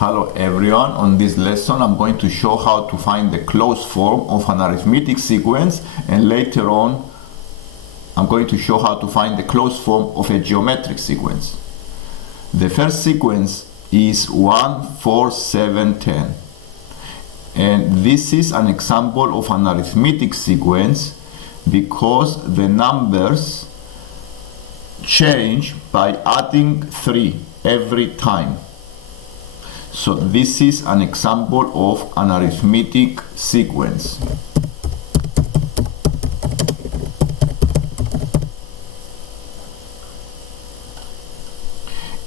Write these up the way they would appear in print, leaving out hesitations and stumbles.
Hello everyone, on this lesson I'm going to show how to find the closed form of an arithmetic sequence, and later on I'm going to show how to find the closed form of a geometric sequence. The first sequence is 1, 4, 7, 10, and this is an example of an arithmetic sequence because the numbers change by adding 3 every time. So this is an example of an arithmetic sequence.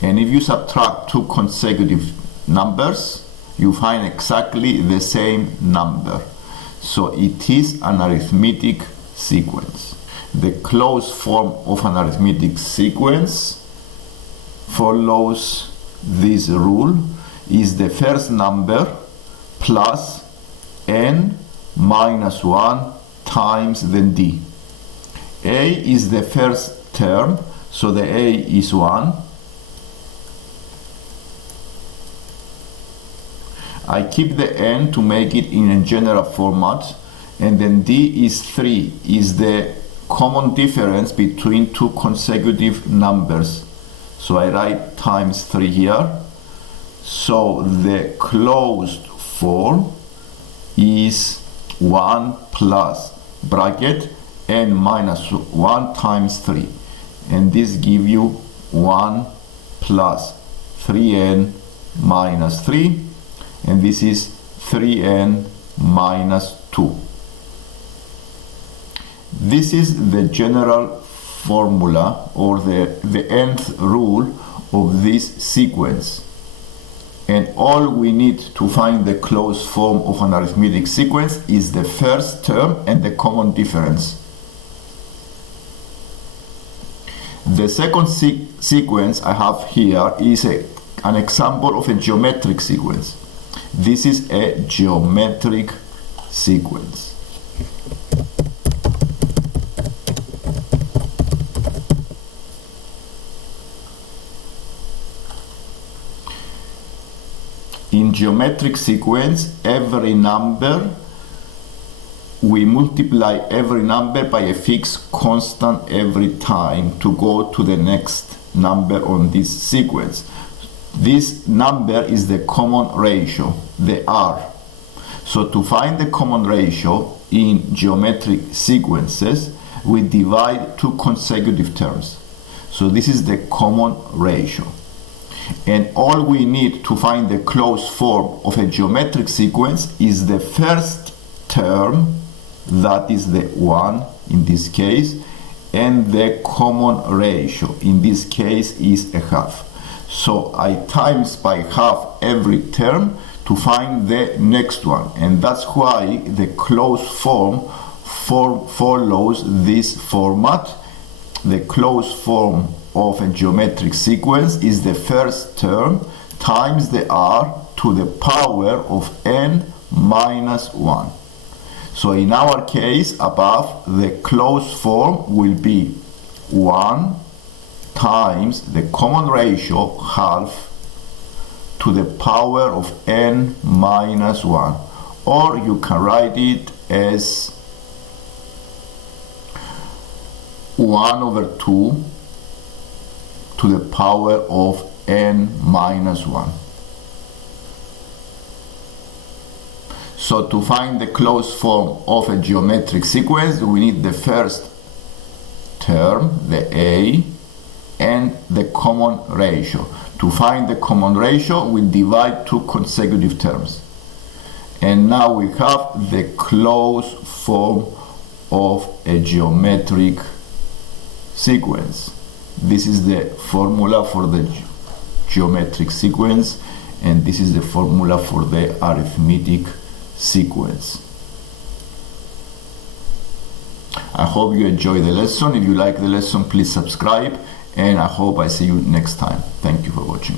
And if you subtract two consecutive numbers, you find exactly the same number. So it is an arithmetic sequence. The closed form of an arithmetic sequence follows this rule: is the first number plus n minus 1 times the d. A is the first term, so the A is 1. I keep the n to make it in a general format, and then d is 3, is the common difference between two consecutive numbers. So I write times 3 here. So the closed form is 1 plus bracket n minus 1 times 3, and this gives you 1 plus 3n minus 3, and this is 3n minus 2. This is the general formula, or the nth rule of this sequence. And all we need to find the closed form of an arithmetic sequence is the first term and the common difference. The second sequence I have here is an example of a geometric sequence. This is a geometric sequence. In geometric sequence, every number, we multiply every number by a fixed constant every time to go to the next number on this sequence. This number is the common ratio, the R. So to find the common ratio in geometric sequences, we divide two consecutive terms. So this is the common ratio. And all we need to find the closed form of a geometric sequence is the first term, that is the 1 in this case, and the common ratio, in this case, is a half. So I times by half every term to find the next one, and that's why the closed form follows this format. The closed form of a geometric sequence is the first term times the r to the power of n minus 1. So in our case above, the closed form will be 1 times the common ratio half to the power of n minus 1, or you can write it as 1 over 2 to the power of n minus 1. So to find the closed form of a geometric sequence, we need the first term, the A, and the common ratio. To find the common ratio, we divide two consecutive terms. And now we have the closed form of a geometric sequence. This is the formula for the geometric sequence, and this is the formula for the arithmetic sequence. I hope you enjoy the lesson. If you like the lesson, please subscribe, and I hope I see you next time. Thank you for watching.